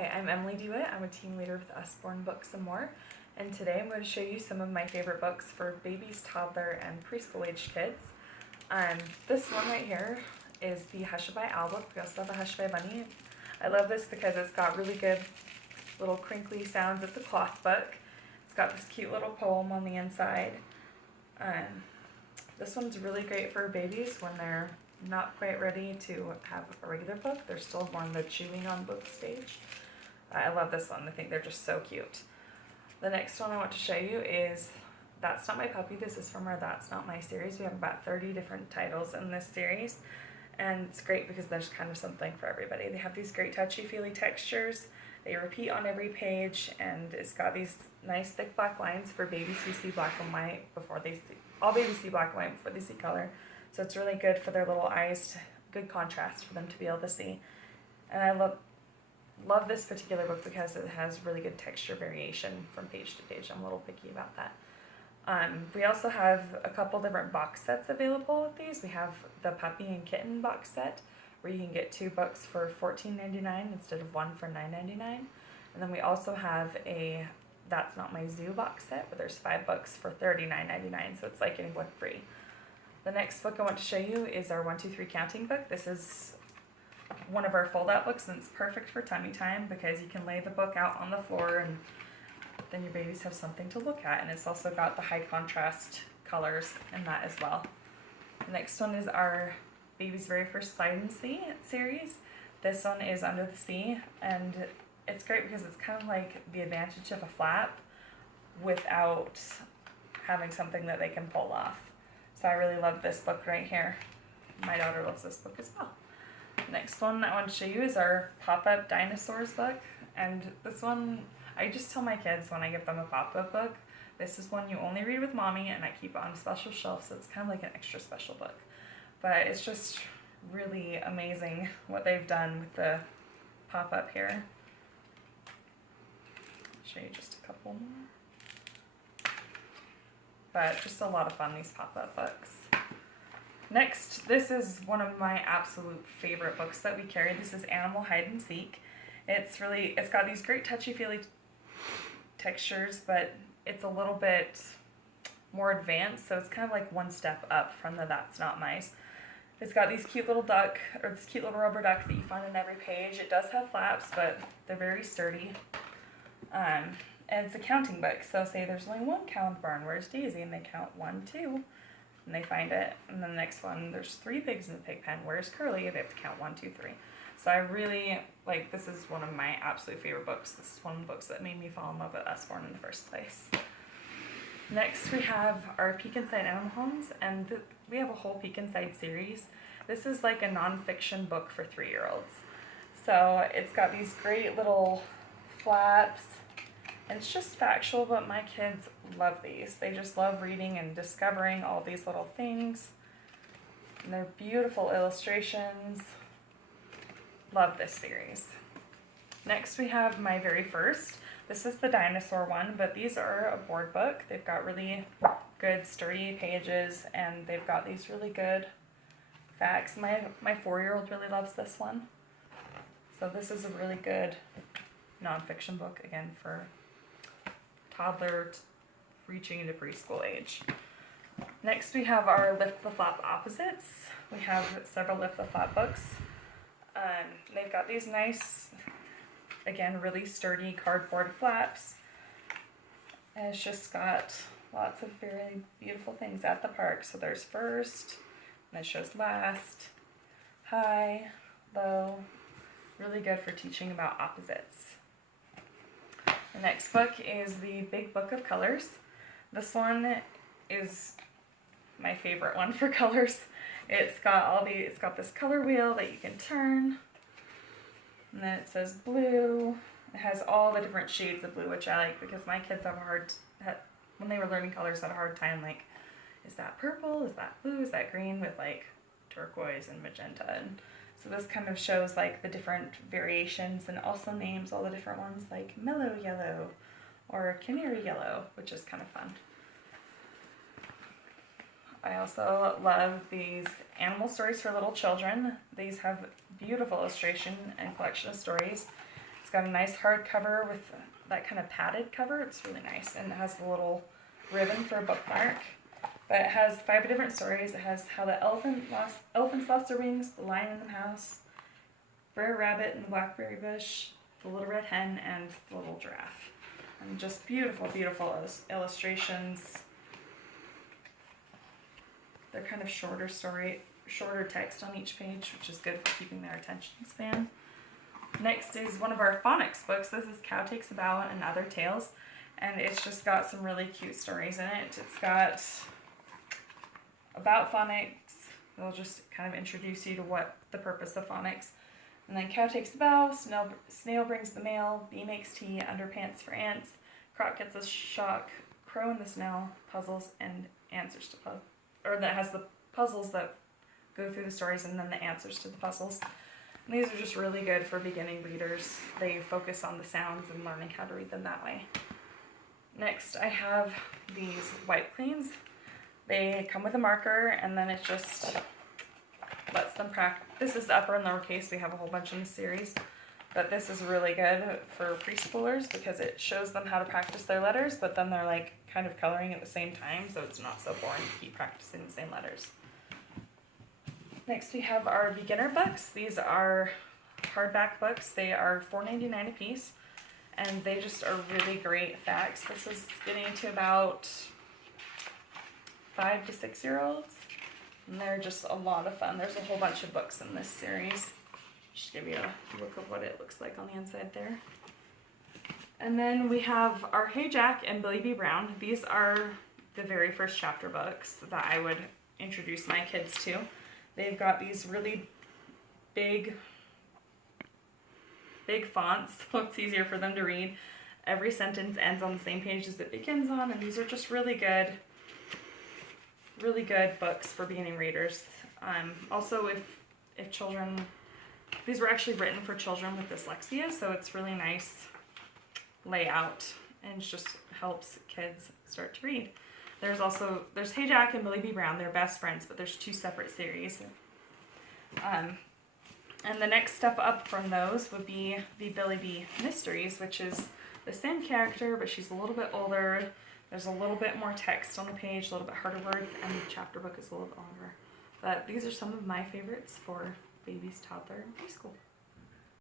Hi, I'm Emily Dewitt. I'm a team leader with Usborne Books and More, and today I'm going to show you some of my favorite books for babies, toddler, and preschool age kids. This one right here is the Hushabye Owl book. We also have a Hushabye Bunny. I love this because it's got really good little crinkly sounds. It's a cloth book. It's got this cute little poem on the inside. This one's really great for babies when they're not quite ready to have a regular book. They're still more in the chewing on book stage. I love this one. I think they're just so cute. The next one I want to show you is That's Not My Puppy. This is from our That's Not My series. We have about 30 different titles in this series, and it's great because there's kind of something for everybody. They have these great touchy-feely textures. They repeat on every page, and it's got these nice thick black lines for babies who see black and white before they see, all babies see black and white before they see color. So it's really good for their little eyes, good contrast for them to be able to see. And I love this particular book because it has really good texture variation from page to page. I'm a little picky about that. We also have a couple different box sets available with these. We have the Puppy and Kitten box set, where you can get 2 books for $14.99 instead of 1 for $9.99. And then we also have a That's Not My Zoo box set, where there's 5 books for $39.99, so it's like getting one free. The next book I want to show you is our 1, 2, 3 counting book. This is one of our fold-out books, and it's perfect for tummy time because you can lay the book out on the floor and then your babies have something to look at. And it's also got the high contrast colors in that as well. The next one is our Baby's Very First Slide and See series. This one is Under the Sea, and it's great because it's kind of like the advantage of a flap without having something that they can pull off. So I really love this book right here. My daughter loves this book as well. Next one I want to show you is our Pop-Up Dinosaurs book. And this one, I just tell my kids when I give them a pop-up book, this is one you only read with mommy, and I keep it on a special shelf, so it's kind of like an extra special book. But it's just really amazing what they've done with the pop-up here. I'll show you just a couple more. But just a lot of fun, these pop-up books. Next, this is one of my absolute favorite books that we carry. This is Animal Hide and Seek. It's got these great touchy-feely textures, but it's a little bit more advanced, so it's kind of like one step up from the That's Not Mice. It's got these cute little this cute little rubber duck that you find in every page. It does have flaps, but they're very sturdy. And it's a counting book, so say there's only one cow in the barn, where's Daisy? And they count 1, 2, and they find it. And then the next one, there's 3 pigs in the pig pen, where's Curly? They have to count 1, 2, 3. So I really, this is one of my absolute favorite books. This is one of the books that made me fall in love with Usborne in the first place. Next we have our Peek Inside Animal Homes, and we have a whole Peek Inside series. This is like a nonfiction book for 3-year-olds. So it's got these great little flaps, and it's just factual, but my kids love these. They just love reading and discovering all these little things. And they're beautiful illustrations. Love this series. Next we have My Very First. This is the dinosaur one, but these are a board book. They've got really good sturdy pages, and they've got these really good facts. My 4-year-old really loves this one. So this is a really good nonfiction book, again, for toddler reaching into preschool age. Next we have our Lift the Flap Opposites. We have several Lift the Flap books. They've got these nice, again, really sturdy cardboard flaps. And it's just got lots of very beautiful things at the park. So there's first, and it shows last, high, low. Really good for teaching about opposites. The next book is the Big Book of Colors. This one is my favorite one for colors. It's got this color wheel that you can turn, and then it says blue. It has all the different shades of blue, which I like because my kids when they were learning colors, had a hard time, like, is that purple, is that blue, is that green, with like turquoise and magenta. And so this kind of shows like the different variations, and also names all the different ones, like mellow yellow or canary yellow, which is kind of fun. I also love these animal stories for little children. These have beautiful illustration and collection of stories. It's got a nice hard cover with that kind of padded cover. It's really nice, and it has the little ribbon for a bookmark. But it has 5 different stories. It has how the elephants lost their wings, the lion in the house, Brer Rabbit in the blackberry bush, the little red hen, and the little giraffe. And just beautiful, beautiful illustrations. They're kind of shorter text on each page, which is good for keeping their attention span. Next is one of our phonics books. This is Cow Takes a Bow and Other Tales, and it's just got some really cute stories in it. It's got about phonics. It'll just kind of introduce you to what the purpose of phonics. And then Cow Takes a Bow, Snail Brings the Mail, Bee Makes Tea, Underpants for Ants, Croc Gets a Shock, Crow in the Snow, Puzzles, and Answers to Puzzles. Or that has the puzzles that go through the stories and then the answers to the puzzles. And these are just really good for beginning readers. They focus on the sounds and learning how to read them that way. Next, I have these wipe cleans. They come with a marker, and then it just lets them practice. This is the upper and lowercase. We have a whole bunch in the series, but this is really good for preschoolers because it shows them how to practice their letters, but then they're like kind of coloring at the same time, so it's not so boring to keep practicing the same letters. Next we have our beginner books. These are hardback books. They are $4.99 a piece, and they just are really great facts. This is getting to about 5 to 6 year olds, and they're just a lot of fun. There's a whole bunch of books in this series. Just give you a look of what it looks like on the inside there. And then we have our Hey Jack and Billy B. Brown. These are the very first chapter books that I would introduce my kids to. They've got these really big fonts, so it's easier for them to read. Every sentence ends on the same page as it begins on, and these are just really good books for beginning readers. Also, if children, these were actually written for children with dyslexia, so it's really nice layout and just helps kids start to read. There's Hey Jack and Billy B. Brown. They're best friends, but there's 2 separate series. And the next step up from those would be the Billy B. Mysteries, which is the same character, but she's a little bit older. There's a little bit more text on the page, a little bit harder words, and the chapter book is a little bit longer. But these are some of my favorites for babies, toddler, and preschool.